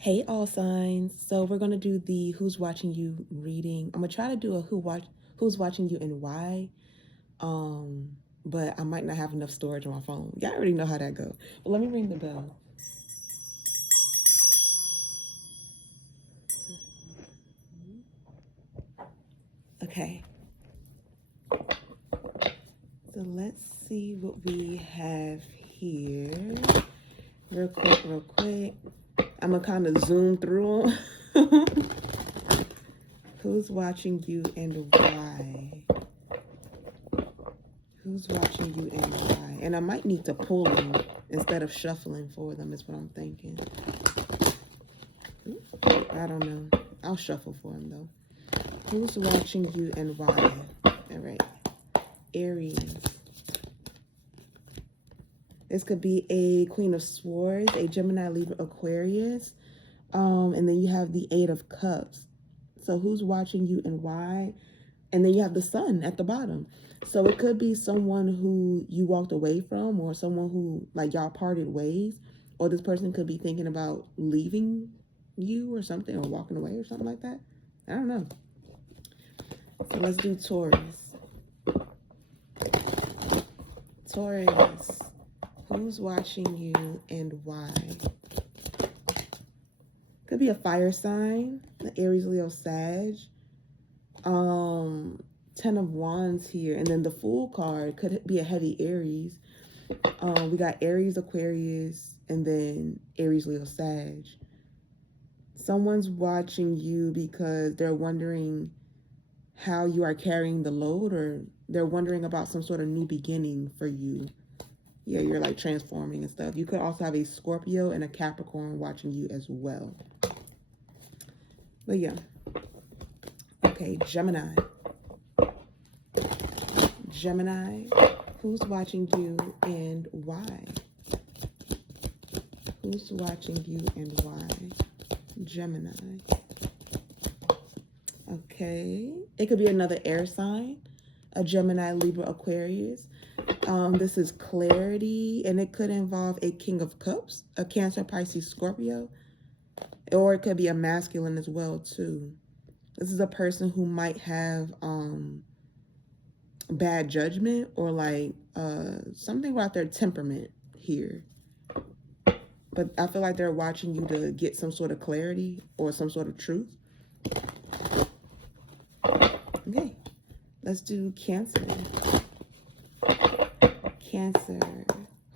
Hey, all signs. So we're gonna do the who's watching you reading. I'm gonna try to do a who's watching you and why. But I might not have enough storage on my phone. Y'all already know how that goes. But let me ring the bell. Okay. So let's see what we have here. Real quick. I'm gonna kind of zoom through them. Who's watching you and why? Who's watching you and why? And I might need to pull them instead of shuffling for them is what I'm thinking. I don't know. I'll shuffle for them though. Who's watching you and why? All right. Aries. This could be a Queen of Swords, a Gemini, Libra, Aquarius. And then you have the Eight of Cups. So who's watching you and why? And then you have the Sun at the bottom. So it could be someone who you walked away from, or someone who, like, y'all parted ways, or this person could be thinking about leaving you or something, or walking away or something like that. I don't know. So let's do Taurus. Taurus, who's watching you and why? Could be a fire sign, the Aries, Leo, Sag. 10 of Wands here, and then the Fool card could be a heavy Aries. We got Aries, Aquarius, and then Aries, Leo, Sag. Someone's watching you because they're wondering how you are carrying the load, or they're wondering about some sort of new beginning for you. Yeah, you're like transforming and stuff. You could also have a Scorpio and a Capricorn watching you as well. But yeah. Okay, Gemini. Gemini, who's watching you and why? Who's watching you and why? Gemini. Okay, it could be another air sign, a Gemini, Libra, Aquarius. This is clarity, and it could involve a King of Cups, a Cancer, Pisces, Scorpio, or it could be a masculine as well too. This is a person who might have bad judgment, or like something about their temperament here. But I feel like they're watching you to get some sort of clarity or some sort of truth. Okay, let's do Cancer. Cancer,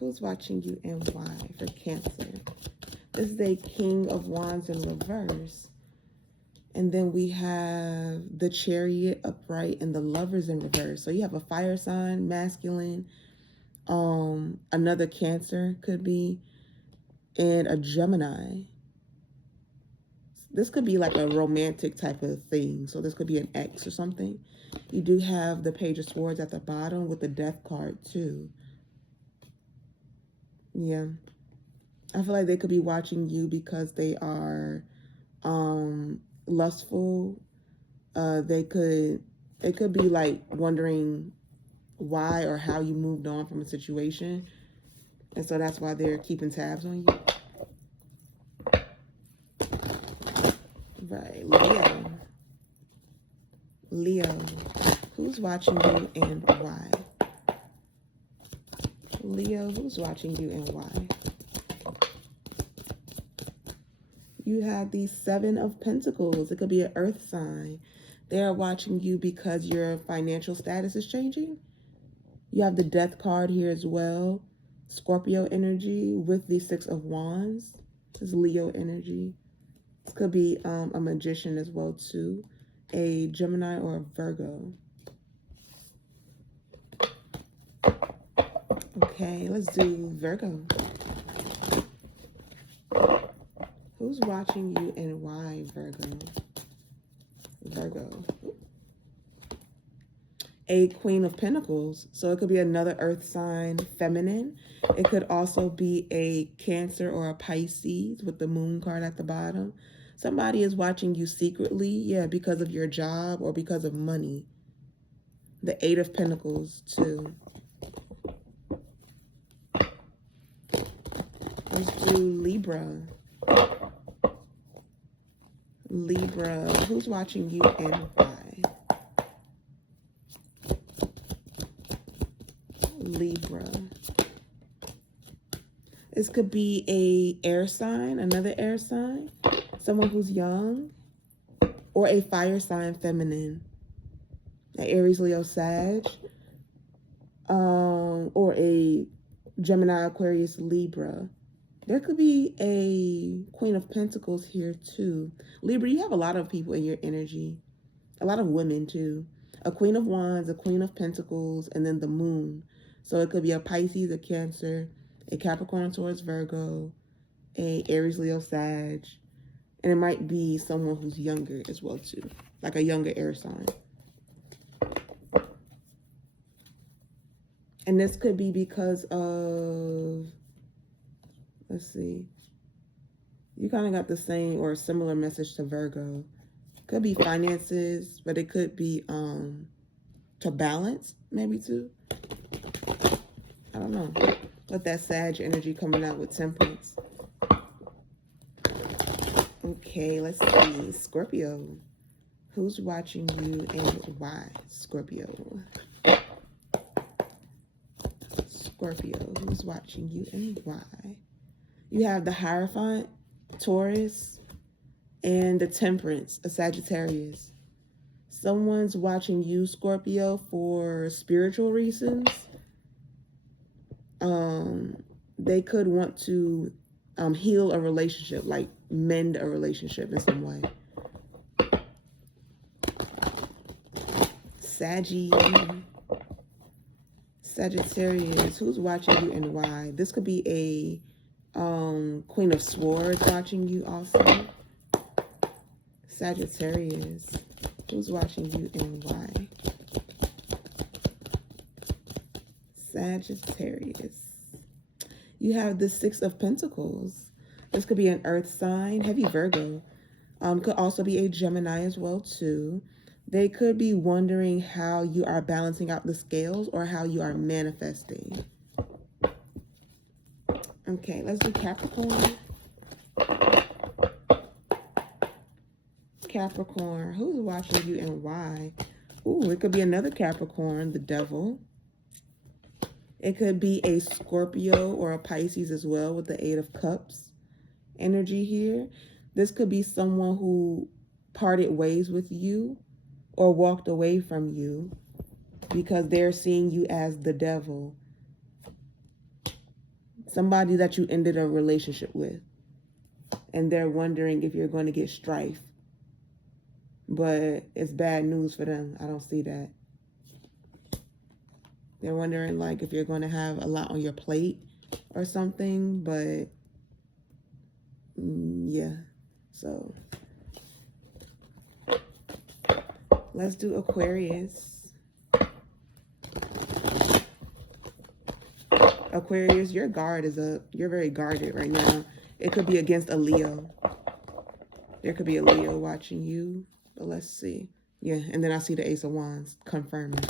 who's watching you and why for Cancer? This is a King of Wands in reverse. And then we have the Chariot upright and the Lovers in reverse. So you have a fire sign, masculine, another Cancer could be, and a Gemini. This could be like a romantic type of thing. So this could be an ex or something. You do have the Page of Swords at the bottom with the Death card too. Yeah. I feel like they could be watching you because they are lustful. It could be like wondering why or how you moved on from a situation. And so that's why they're keeping tabs on you. Right, Leo. Leo, who's watching you and why? Leo, who's watching you and why? You have the Seven of Pentacles. It could be an earth sign. They are watching you because your financial status is changing. You have the Death card here as well. Scorpio energy with the Six of Wands. This is Leo energy. This could be a magician as well too. A Gemini or a Virgo. Okay, let's do Virgo. Who's watching you and why, Virgo? Virgo. A Queen of Pentacles. So it could be another earth sign, feminine. It could also be a Cancer or a Pisces with the Moon card at the bottom. Somebody is watching you secretly, yeah, because of your job or because of money. The Eight of Pentacles too. Let's do Libra. Libra, who's watching you and why? Libra. This could be a air sign, another air sign, someone who's young, or a fire sign feminine, an Aries, Leo, Sag, or a Gemini, Aquarius, Libra. There could be a Queen of Pentacles here too. Libra, you have a lot of people in your energy, a lot of women too. A Queen of Wands, a Queen of Pentacles, and then the Moon. So it could be a Pisces, a Cancer, a Capricorn, Taurus, Virgo, a Aries, Leo, Sag, and it might be someone who's younger as well too, like a younger air sign. And this could be because of, let's see, you kind of got the same or similar message to Virgo. Could be finances, but it could be to balance, maybe too. I don't know. With that Sag energy coming out with Temperance. Okay, let's see. Scorpio. Who's watching you and why? Scorpio. Scorpio. Who's watching you and why? You have the Hierophant, Taurus, and the Temperance, a Sagittarius. Someone's watching you, Scorpio, for spiritual reasons. They could want to heal a relationship, like mend a relationship in some way. Sagittarius, who's watching you and why? This could be a Queen of Swords watching you also. Sagittarius, who's watching you and why? Sagittarius. You have the Six of Pentacles. This could be an earth sign, heavy Virgo. Could also be a Gemini as well too. They could be wondering how you are balancing out the scales or how you are manifesting. Okay, let's do Capricorn. Capricorn, who's watching you and why? Ooh, it could be another Capricorn, the Devil. It could be a Scorpio or a Pisces as well with the Eight of Cups energy here. This could be someone who parted ways with you or walked away from you because they're seeing you as the devil. Somebody that you ended a relationship with. And they're wondering if you're going to get strife. But it's bad news for them. I don't see that. They're wondering like if you're going to have a lot on your plate or something. But yeah. So let's do Aquarius. Aquarius, your guard is up. You're very guarded right now. It could be against a Leo. There could be a Leo watching you. But let's see. Yeah, and then I see the Ace of Wands confirming.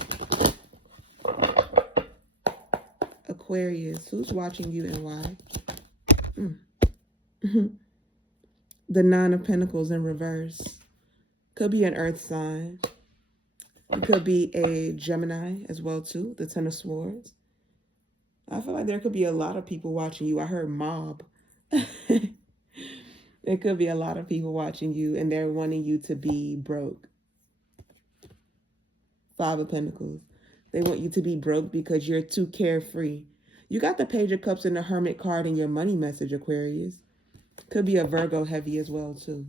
Aquarius, who's watching you and why? The Nine of Pentacles in reverse. Could be an earth sign. It could be a Gemini as well too. The Ten of Swords. I feel like there could be a lot of people watching you. I heard mob. There could be a lot of people watching you and they're wanting you to be broke. Five of Pentacles. They want you to be broke because you're too carefree. You got the Page of Cups and the Hermit card in your money message, Aquarius. Could be a Virgo heavy as well too.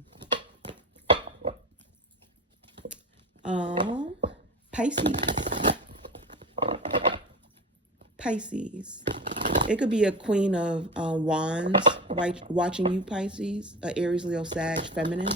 Pisces. Pisces. It could be a Queen of Wands watching you, Pisces. Aries, Leo, Sag, feminine.